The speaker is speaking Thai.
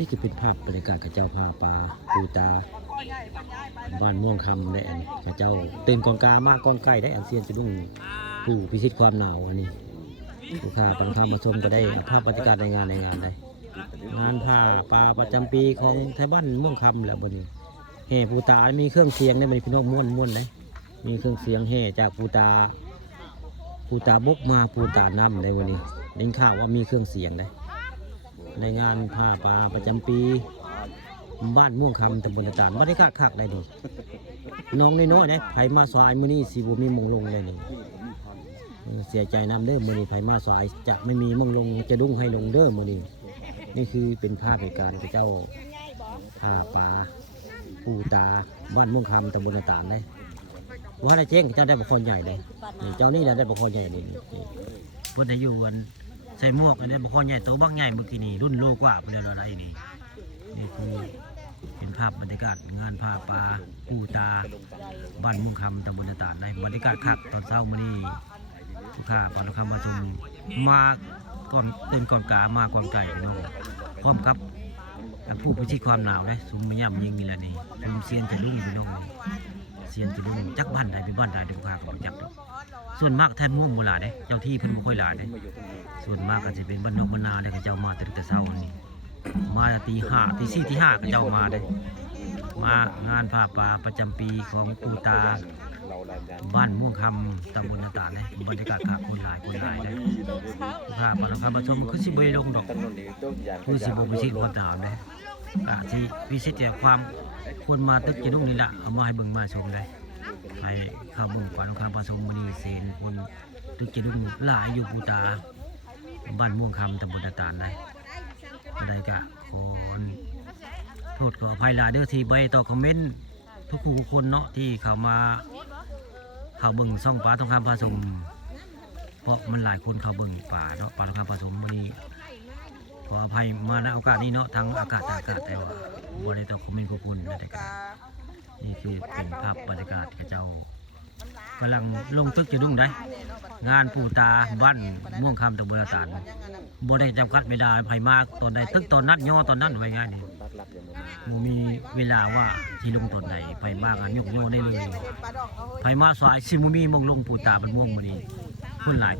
นี่คือเป็นภาพบรรยากาศข้าเจ้าพาปลาปูตาบ้านม่วงคำได้อันข้าเจ้าตื่นกองกามากกองไก่ได้อันเซียนจะดุ้งผู้พิชิตความหนาวอันนี้ลูกค้าปังคำมาชมก็ได้ภาพบรรยากาศในงานได้งานผ้าปลาประจำปีของไทยบ้านม่วงคำแหละบนนี้แห่ปูตามีเครื่องเสียงได้เป็นพี่น้องม้วนเลยมีเครื่องเสียงแห่จากปูตาบกมาปูตาน้ำในวันนี้ได้ข่าวว่ามีเครื่องเสียงได้ในงานผ้าปลาประจำปีบ้านม่วงคำตำบลตาลบรรยากาศคักได้ดีน้องน้อยๆนะไผมาสายมื้อนี้สิบ่มีมงลงเลยนี่เสียใจน้ำเด้อมื้อนี้ไผมาสายจะไม่มีมงลงจะดุ้งให้ลงเด้อมื้อนี้นี่คือเป็นภาพเหตุการณ์ที่เจ้าผ้าปลาปูตาบ้านม่วงคำตำบลตาลได้ว่าได้เจ๊งเจ้าได้บุคคลใหญ่เลยนี่เจ้านี่แหละได้บุคคลใหญ่นี่เพิ่นได้อยู่วันใส่หมวกอันนี้บุคคลใหญ่โตบักใหญ่เมื่อกี้นี่รุ่นโลกว่าเป็นอะไรนี่นี่คือเป็นภาพบรรยากาศงานผ้าปลาปูตาบ้านม่วงคำตำบลตาลในบรรยากาศคักตอนเช้ามื้อนี้ลูกค้าปานคำมาชมมาก่อนตื่นก่อนกามาก่อนไก่พี่น้องพร้อมครับผู้พิชิตความหนาวเลยซุ่มย่ำยิงนี่แหละนี่ซุ่มเซียนจะลุ่งพี่น้องเซียนจะลุ่งจักบ้านใดเป็นบ้านใดลูกค้าก็จักส่วนมากแทนม่วงโบราณเด้เจ้าที่เพิ่นบ่ค่อยหลายเด้ส่วนมากก็จะเป็นบ้านนอกบ้านนาเลยก็เจ้ามาแต่เช้านี่มาตี 5 ตี 4 ตี 5ก็เจ้ามาได้มางานผ้าป่าประจำปีของปูตาบ้านม่วงคำตำบลนาตาลเลยบรรยากาศคนหลายเลยผ้าป่าเราพามาชมคือสิบลงดอกคือสิบพิชิตความหนาวเลยกะที่พิชิตแต่ความคนมาตึกจะนุ่งนี่แหละเอามาให้เบิ่งมาชมเลยให้ข้าวบุ้งป่าเราพามาชมมื้อนี้เซนคนตึกจะนุ่งหลายอยู่ปูตาบ้านม่วงคำตำบลนาตาลเลยได้กะคนโทษขออภัยหลายเด้อที่ใบต่อคอมเมนต์ทุกคนเนาะที่เข้ามาเข้าเบิ่งซ่องป่าทองคำผสมเพราะมันหลายคนเข้าเบิ่งป่าเนาะป่าทองคำผสมวันนี้ขออภัยมาในโอกาสนี้เนาะทั้งอากาศแต่ว่าบริต่อคอมเมนต์ขอบคุณนะแต่กันนี่คือเป็นภาพบรรยากาศกระเจ้ากำลังลงตึกจะดุ้งได้งานปูตาบ้านม่วงคำตำบลนาตาลบ่ได้จำกัดเวลาไผมากตอนใดตึกตอนนัดย่อตอนนั้นไว้ง่ายนี่มีเวลาว่าที่ลงตอนไหนไผมากกันยกย่อได้เลยไผมาสายซิมุมีมงลงปูตาเป็นม่วงมาดีคนหลาย